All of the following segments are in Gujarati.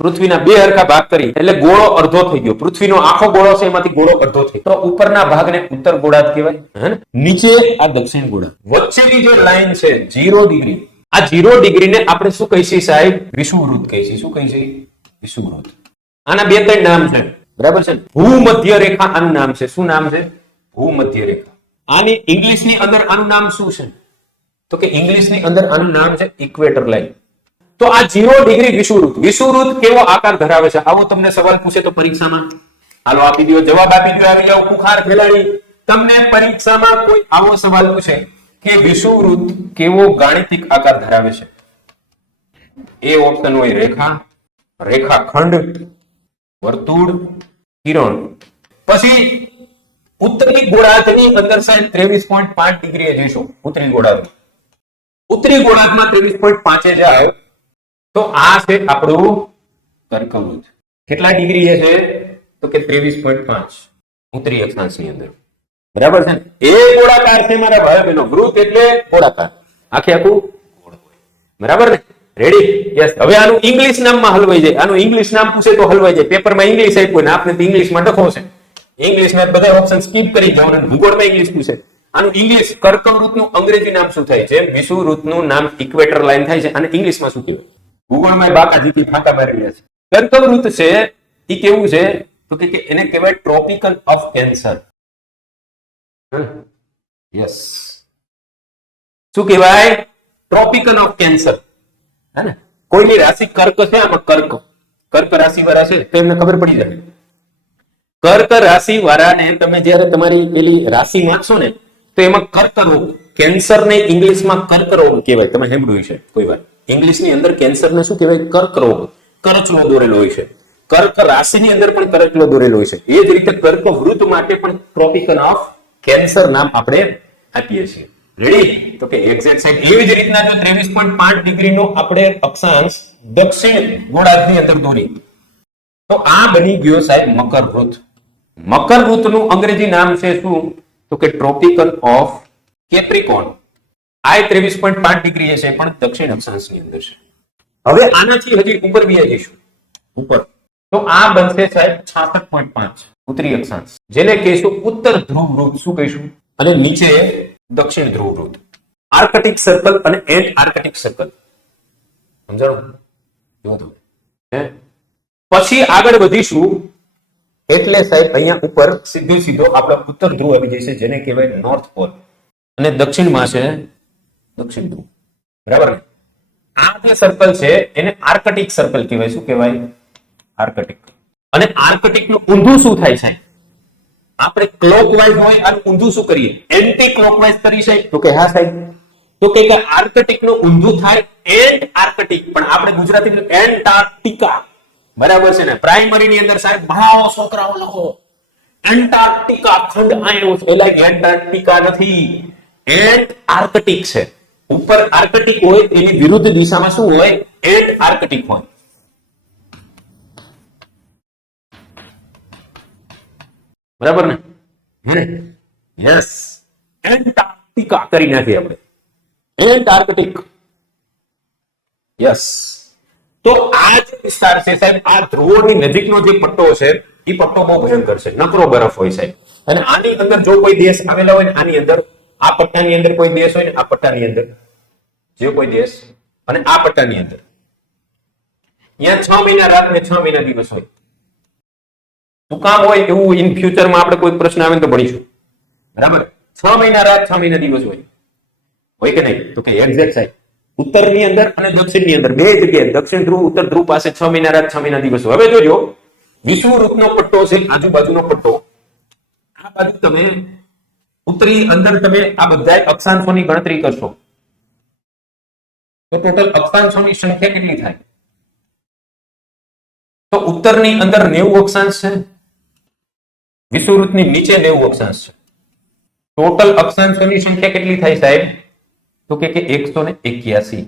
પૃથ્વીના બે હરખા ભાગ કરી એટલે ગોળો અડધો થઈ ગયો. પૃથ્વીનો આખો ગોળો છે એમાંથી ગોળો અડધો થઈ ગયો. તો ઉપરના ભાગને ઉત્તર ગોળાર્ધ કહેવાય, હે ને? નીચે આ દક્ષિણ ગોળાર્ધ. વચ્ચેની જે લાઈન છે 0 ડિગ્રી, આ 0 ડિગ્રીને આપણે શું કહીશું સાહેબ? વિષુવવૃત્ત કહીશું. શું કહીશું? વિષુવવૃત્ત. આના બે ત્રણ નામ છે, બરાબર છે? ભૂમધ્ય રેખા આનું નામ છે. શું નામ છે? ભૂમધ્ય રેખા. આની ઇંગ્લિશની અંદર આનું નામ શું છે? તો કે ઇંગ્લિશની અંદર આનું નામ છે ઇક્વેટર લાઈન. તો આ 0 ડિગ્રી વિષુવવૃત્ત. વિષુવવૃત્ત કેવો આકાર ધરાવે છે? આવો તમને સવાલ પૂછે તો પરીક્ષામાં હાલો આપી દો, જવાબ આપી દો. આવી જાવ કુખાર ખેલાડી. તમને પરીક્ષામાં કોઈ આવો સવાલ પૂછે કે વિષુવવૃત્ત કેવો ગાણિતિક આકાર ધરાવે છે? એ ઓપ્શન હોય રેખા, રેખાખંડ, વર્તુળ, કિરણ. પછી ઉત્તરી ગોળાર્ધની અંદર સાહેબ 23.5 ડિગ્રીએ જઈશું. ઉત્તરી ગોળાર્ધ, ઉત્તરી ગોળાર્ધમાં 23.5 જાય તો આ છે આપણું કર્કવૃત્ત. કેટલા ડિગ્રી છે? તો કે 23.5 ઉત્તરી અક્ષાંશની અંદર, બરાબર છે? એ ગોળાકાર છે મારા ભાઈ બહેનો. વૃત્ત એટલે ગોળાકાર, આખે આખું ગોળ હોય, બરાબર ને? રેડી? યસ. હવે આનું ઇંગ્લિશ નામમાં હલવાઈ જાય. આનું ઇંગ્લિશ નામ પૂછે તો હલવાઈ જાય. પેપરમાં ઇંગ્લિશ આપ્યું ને આપને ઇંગ્લિશમાં ડખો છે. ઇંગ્લિશના બધા ઓપ્શન સ્કીપ કરી જવાનું. ભૂગોળમાં ઇંગ્લિશ પૂછે. આનું ઇંગ્લિશ કર્કવૃત્તનું અંગ્રેજી નામ શું થાય? જેમ વિષુવવૃત્તનું નામ ઇક્વેટર લાઈન થાય છે, અને ઇંગ્લિશમાં શું કહેવાય? ભૂગોળમાં બાકા જીતી ફાંકા મારી રહ્યા છે. કર્કવૃત્ત છે એ કેવું છે? તો કે એને કહેવાય ટ્રોપિકલ ઓફ કેન્સર. યસ. શું કહેવાય? Tropical of cancer. હે ને? કોઈની રાશિ કર્ક છે, આમાં કર્ક રાશિ વાળા છે તો એમને ખબર પડી જાય. કર્ક રાશિ વાળાને તમે જ્યારે તમારી પેલી રાશિ વાંચશો ને તો એમાં કર્કરોગ, કેન્સર ને ઇંગ્લિશમાં કર્કરોગ કહેવાય. તમે સાંભળ્યું છે કોઈ વાર? ઇંગ્લિશની અંદર કેન્સર ને શું કહેવાય? કર્કરોગ. કરચલો દોરેલો હોય છે. કર્ક રાશિની અંદર પણ કરચલો દોરેલો હોય છે. એ જ રીતે કર્કવૃત્ત માટે પણ ટ્રોપિકલ ઓફ કેન્સર નામ આપણે આપીએ છીએ. રેડી? તો કે એક્ઝેક્ટ સાઈડ. એવી જ રીતના જો 23.5 ડિગ્રીનો આપણે અક્ષાંશ દક્ષિણ ગોળાર્ધની અંદર દોરી તો આ બની ગયો સાહેબ મકરવૃત્ત. મકરવૃત્તનું અંગ્રેજી નામ છે શું? તો કે ટ્રોપિકલ ઓફ કેપ્રિકોર્ન. આ 23.5 ડિગ્રી છે પણ દક્ષિણ અક્ષાંશની અંદર છે. હવે આનાથી હજી ઉપર બી જઈશું ઉપર તો આ બનશે સાહેબ 66.5 ઉત્તરી અક્ષાંશ, જેને કહીશું ઉત્તર ધ્રુવ વૃત્ત. શું કહીશું? અને નીચે દક્ષિણ ધ્રુવ વૃત્ત. આર્કટિક સર્કલ અને એન્ટ આર્કટિક સર્કલ. સમજાણું? પછી આગળ વધીશું એટલે સાહેબ અહીંયા ઉપર સીધો આપણો ઉત્તર ધ્રુવ આવી જશે, જેને કહેવાય નોર્થ પોલ. અને દક્ષિણમાં છે દક્ષિણ ધ્રુવ, બરાબર ને? આ જે સર્કલ છે એને આર્કટિક સર્કલ કહેવાય. શું કહેવાય? આર્કટિક. અને આર્કટિક નું ઊંધું શું થાય છે? આપણે ક્લોકવાઇઝ હોય અને ઊંધું શું કરીએ? એન્ટી ક્લોકવાઇઝ કરી છે. તો કે હા સાહેબ. તો કે આર્કટિક નું ઊંધું થાય એન્ટ આર્કટિક, પણ આપણે ગુજરાતીમાં એન્ટાર્કટિકા, બરાબર છે ને? પ્રાઇમરી ની અંદર સાહેબ ભાવ છોકરાઓ લખો એન્ટાર્કટિકા ખંડ આવ્યો છે, એટલે એન્ટાર્કટિકા નથી, એન્ટ આર્કટિક છે. ઉપર આર્કટિક હોય એની વિરુદ્ધ દિશામાં શું હોય? એન્ટ આર્કટિક હોય. બરાબર ને? યસ. એન્ટાર્કટિકા કરી નાખીએ આપણે. Ant Arctic. યસ. તો આ જે વિસ્તાર છે સાહેબ, આ ધ્રુવોની નજીકનો જે પટ્ટો છે એ પટ્ટો બહુ ભયંકર છે. નકરો બરફ હોય સાહેબ. અને આની અંદર જો કોઈ દેશ આવેલા હોય ને, આની અંદર આ પટ્ટાની અંદર કોઈ દેશ હોય ને, આ પટ્ટાની અંદર જે કોઈ દેશ અને આ પટ્ટાની અંદર અહીંયા 6 મહિના રાત ને 6 મહિના દિવસ હોય. શું કામ હોય એવું ઇન ફ્યુચરમાં આપણે કોઈ પ્રશ્ન આવે તો ભણીશું, બરાબર? 6 મહિના રાત 6 મહિના દિવસ હોય કે નહીં? તો કે એક્ઝેક્ટ સાહેબ ઉત્તરની અંદર અને દક્ષિણની અંદર બે જગ્યાએ, દક્ષિણ ધ્રુવ ઉત્તર ધ્રુવ પાસે 6 મહિના રાત 6 મહિના દિવસ. હવે જોજો વિષુવવૃત્તનો પટ્ટો છે, આજુબાજુનો પટ્ટો. આ બાજુ તમે ઉત્તરી અંદર તમે આ બધા અક્ષાંશોની ગણતરી કરશો તો ટોટલ અક્ષાંશોની સંખ્યા કેટલી થાય? તો ઉત્તરની અંદર 90 અક્ષાંશ છે, વિષુવવૃત્તની નીચે 90 અક્ષાંશ છે. ટોટલ અક્ષાંશોની સંખ્યા કેટલી થાય સાહેબ? તો કે 181.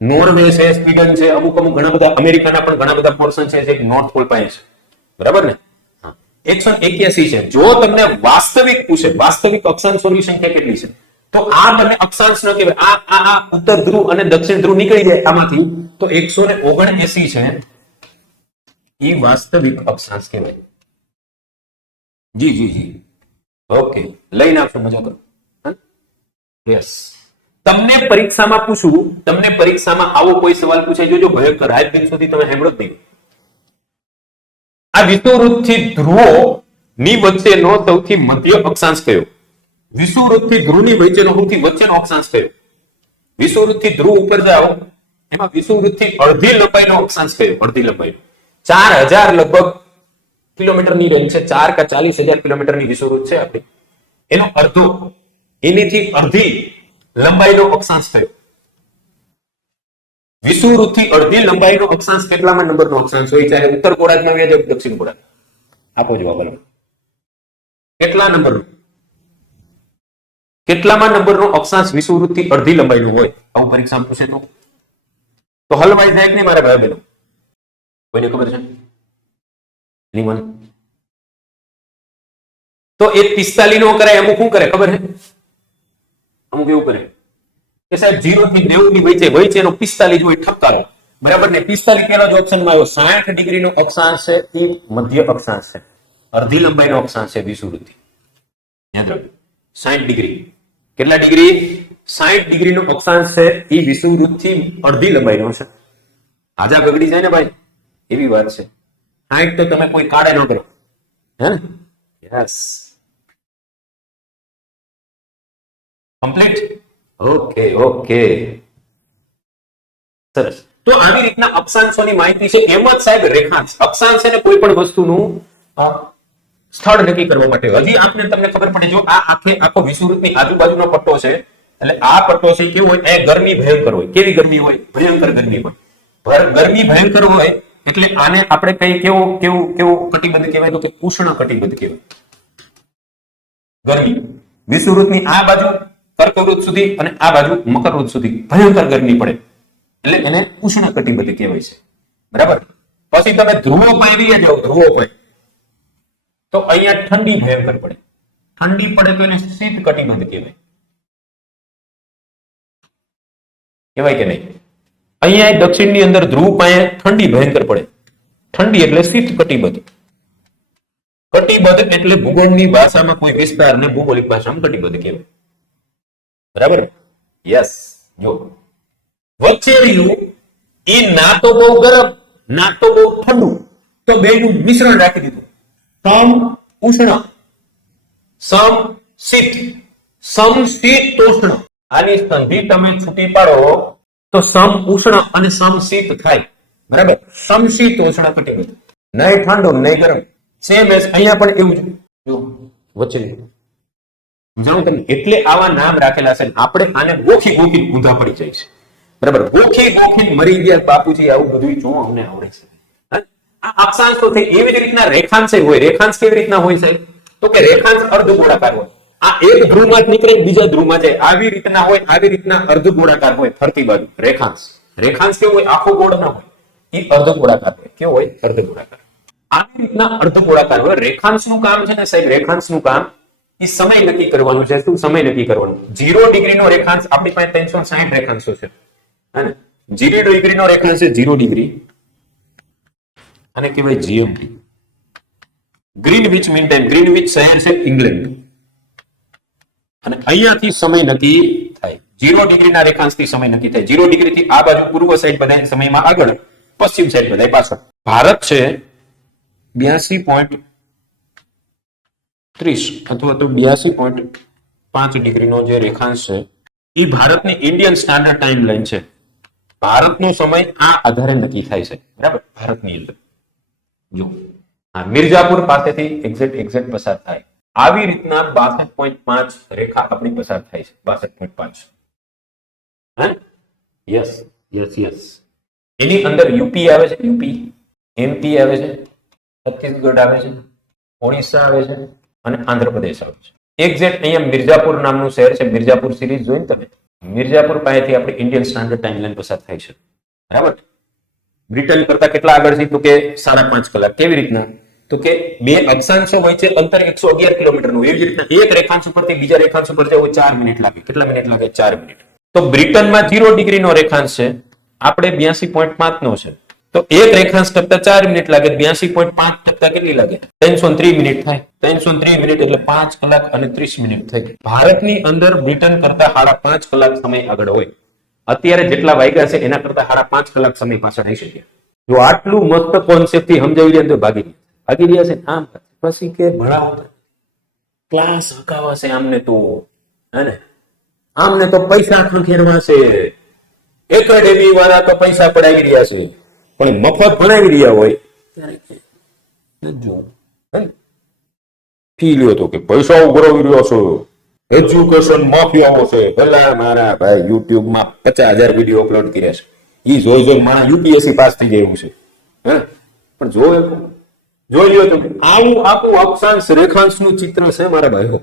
નોર્વે છે, સ્વીડન છે, અમુક ઘણા બધા, અમેરિકાના પણ ઘણા બધા પોર્શન છે જે નોર્થ પોલ પાસે છે, બરાબર ને? 181 છે. જો તમને વાસ્તવિક પૂછે વાસ્તવિક અક્ષાંશોની સંખ્યા કેટલી છે, તો આ બંને અક્ષાંશ ન કહેવાય. આ ઉત્તર ધ્રુવ અને દક્ષિણ ધ્રુવ નીકળી જાય આમાંથી, તો 179 છે એ વાસ્તવિક અક્ષાંશ કહેવાય. જી જી જી ઓકે, લઈને આપશો, મજા કરો. યસ, તમને પરીક્ષામાં પૂછું, તમને પરીક્ષામાં આવો કોઈ સવાલ પૂછાય જોજો, ભયંકર હાઈ દિન સુધી તમે સાંભળો જ નહીં. આ વિષુવવૃત્તથી ધ્રુવો ની વચ્ચેનો સૌથી મધ્ય અક્ષાંશ કયો? વિષુવવૃત્તથી ધ્રુવની વચ્ચેનો સૌથી વચ્ચેનો અક્ષાંશ કયો? વિષુવવૃત્તથી ધ્રુવ ઉપર જાઓ, એમાં વિષુવવૃત્તથી અડધી લંબાઈનો અક્ષાંશ કયો? અડધી લંબાઈનો 4000 લગભગ કિલોમીટરની રેન્જ છે, 4 કે 40,000 કિલોમીટરની વિષુવવૃત્ત છે આપણી, એનો અડધો, એનીથી અડધી લંબાઈનો અક્ષાંશ થયો. વિષુવવૃત્તથી અડધી લંબાઈનો અક્ષાંશ કેટલામાં નંબરનો અક્ષાંશ હોય? ચાહે ઉત્તર ગોળાર્ધમાં હોય કે દક્ષિણ ગોળાર્ધ? આપો જવાબ. કેટલા નંબરનો, કેટલામાં નંબરનો અક્ષાંશ વિષુવવૃત્તથી અડધી લંબાઈનો હોય? આવું પરીક્ષામાં પૂછે તો હલવાઈ જાય કે નહીં મારા ભાઈ બહેનો? કોઈને ખબર છે? નહીં મને. તો એ 45 નો કરાય, અમુક શું કરે ખબર છે? અમુક એવું કરે કે સાહેબ 0 થી 90 ની વચ્ચે એનો 45 હોય ઠપકારો, બરાબર ને? 45 પેલા જ ઓપ્શનમાં આવ્યો. 60 ડિગ્રીનો અક્ષાંશ છે એ મધ્ય અક્ષાંશ છે, અડધી લંબાઈનો અક્ષાંશ છે વિષુવવૃત્તિ. યાદ રાખજો, 60 ડિગ્રી. કેટલા ડિગ્રી? 60 ડિગ્રીનો અક્ષાંશ છે એ વિષુવવૃત્તથી અડધી લંબાઈનો છે. આજા ગગડી જાય ને ભાઈ, એવી વાત છે. 60 તો તમે કોઈ કાળે ન કરો, હે ને? Yes, complete. ઓકે ઓકે, સરસ. તો આવી રીતના અક્ષાંશોની માહિતી છે. એમ જ સાહેબ રેખાંશ, અક્ષાંશ છે ને કોઈ પણ વસ્તુનું સ્થળ નક્કી કરવા માટે. હજી આપને તમને ખબર પડે, જો આ આખો વિષુવવૃત્તની આજુબાજુનો પટ્ટો છે, એટલે આ પટ્ટો છે કેવો હોય? એ ગરમી ભયંકર હોય. કેવી ગરમી હોય? ભયંકર ગરમી હોય. ગરમી ભયંકર હોય એટલે આને આપણે કઈ કેવું કટિબદ્ધ કહેવાય? તો કે ઉષ્ણ કટિબદ્ધ કહેવાય. ગરમી વિષુવવૃત્તની આ બાજુ કર્કવૃત્ત સુધી અને આ બાજુ મકરવૃત્ત સુધી ભયંકર ગરમી પડે એટલે એને ઉષ્ણ કટિબદ્ધ કહેવાય છે, બરાબર? પછી તમે ધ્રુવો પાસે જાઓ, ધ્રુવો પાસે તો અહીંયા ઠંડી ભયંકર પડે. ઠંડી પડે તો એને શીત કટિબદ્ધ કહેવાય. કહેવાય કે નહીં? અહીંયા દક્ષિણની અંદર ધ્રુવ પાસે ઠંડી ભયંકર પડે. ઠંડી એટલે શીત કટિબદ્ધ. કટિબદ્ધ એટલે ભૂગોળની ભાષામાં કોઈ વિસ્તારને ભૌગોલિક ભાષામાં કટિબદ્ધ કહેવાય, બરાબર? યસ. જો વચ્ચે રહ્યું એ ના તો બહુ ગરમ ના તો બહુ ઠંડુ, તો બેનું મિશ્રણ રાખી દીધું. સમ ઉષ્ણ, સમ શીત, સમશીતોષ્ણ. આની સંધિ તમે છૂટી પાડો તો સમ ઉષ્ણ અને સમશીત થાય, બરાબર? સમશીતોષ્ણ કટિબદ્ધ, નહીં ઠંડુ નહીં ગરમ. સેમ એસ અહીંયા પણ એવું જ. જો વચ્ચે જાણું તમને, એટલે આવા નામ રાખેલા છે. આપણે આને ગોખી ઊંધા પડી જાય છે, બરાબર? ગોખી મરી ગયા બાપુજી, આવું બધું જોવું અમને આવડે છે. આ અક્ષાંશ તો થઈ. એવી જ રીતના રેખાંશ હોય. રેખાંશ કેવી રીતના હોય છે? તો કે રેખાંશ અર્ધગોળાકાર હોય. આ એક ધ્રુવમાં જ નીકળે બીજા ધ્રુવમાં જાય, આવી રીતના હોય. આવી રીતના અર્ધગોળાકાર હોય ફરતી બાજુ. રેખાંશ કેવો હોય? આખો ગોળ ના હોય, એ અર્ધગોળાકાર હોય. કેવો હોય? અર્ધગોળાકાર. આવી રીતના અર્ધગોળાકાર હોય. રેખાંશનું કામ છે ને સાહેબ, રેખાંશનું કામ એ સમય નક્કી કરવાનું છે. શું સમય નક્કી કરવાનું? 0 ડિગ્રીનો રેખાંશ આપણી પાસે 360 રેખાંશો છે, હે? 0 ડિગ્રીનો રેખાંશ છે 0 ડિગ્રી, અને કહેવાય GMT. Greenwich mean time. Greenwich શહેર છે ઇંગ્લેન્ડ, અને અહીંયાથી સમય નક્કી થાય. 0 ડિગ્રીના રેખાંશથી સમય નક્કી થાય. 0 ડિગ્રીથી આ બાજુ પૂર્વ સાઈડ બધાય સમયમાં આગળ, પશ્ચિમ સાઈડ બધાય પાછળ. ભારત છે 82.30 અથવા તો 82.5 ડિગ્રીનો જે રેખાંશ છે એ ભારતની ઇન્ડિયન સ્ટાન્ડર્ડ ટાઈમ લાઈન છે. ભારતનો સમય આ આધારે નક્કી થાય છે, બરાબર? ભારતની અંદર જો મિર્જાપુર પાસેથી એક્ઝેક્ટ પસાર થાય. આવી રીતના 62.5 રેખા આપણી પસાર થાય છે. 62.5. હે? Yes yes yes. એની અંદર યુપી આવે છે, યુપી, એમપી આવે છે, છત્તીસગઢ આવે છે, ઓડિશા આવે છે અને આંધ્રપ્રદેશ આવે છે. એક્ઝેક્ટ અહીંયા મિર્જાપુર નામનું શહેર છે. મિર્જાપુર સિરીઝ જોઈને તમે, મિર્જાપુર પાસેથી આપણી ઇન્ડિયન સ્ટાન્ડર્ડ ટાઈમલાઈન પસાર થાય છે, બરાબર? બ્રિટન કરતા કેટલા આગળ છે? તો કે 5.5 કલાક. કેવી રીતના? તો કે બે અક્ષાંશો વચ્ચે અંતર 111 કિલોમીટરનું. એવી જ રીતના એક રેખાંશ ઉપરથી બીજા રેખાંશ ઉપર જવું 4 મિનિટ લાગે. કેટલા મિનિટ લાગે? 4 મિનિટ. તો બ્રિટનમાં 0 ડિગ્રીનો રેખાંશ છે, આપણે 82.5 નો છે. તો એક રેખાંશ ટપતા 4 મિનિટ લાગે, 82.5 ટપતા કેટલી લાગે? 330 મિનિટ થાય. 330 મિનિટ એટલે 5 કલાક અને 30 મિનિટ થઈ. ભારતની અંદર બ્રિટન કરતા 5.5 કલાક સમય આગળ હોય. અત્યારે જેટલા વાગ્યા છે એના કરતા 5.5 કલાક સમય પાછળ આવી શકે. જો આટલું મસ્ત કોન્સેપ્ટ થી સમજાવી દે તો ભાગી રહ્યા છે. આમ પછી કે ભણાવતા ક્લાસ હકાવાશે આમને તો, હે આમને તો પૈસા ખંખેરવા છે. એકેડેમી વાળા તો પૈસા પડાવી રહ્યા છે, પણ મફત ભણાવી રહ્યા હોય ત્યારે ફી લ્યો તો કે પૈસા ઉઘરાવી રહ્યો છો, એજ્યુકેશન માફિયાઓ છે. ભલા મારા ભાઈ યુટ્યુબ માં 50,000 વિડીયો અપલોડ કર્યા છે. ઈ જોઈ મારા યુપીએસસી પાસ થઈ ગયું છે. પણ જોઈ લ્યો તો આવું આખું અક્ષાંશ રેખાંશ નું ચિત્ર છે મારા ભાઈઓ.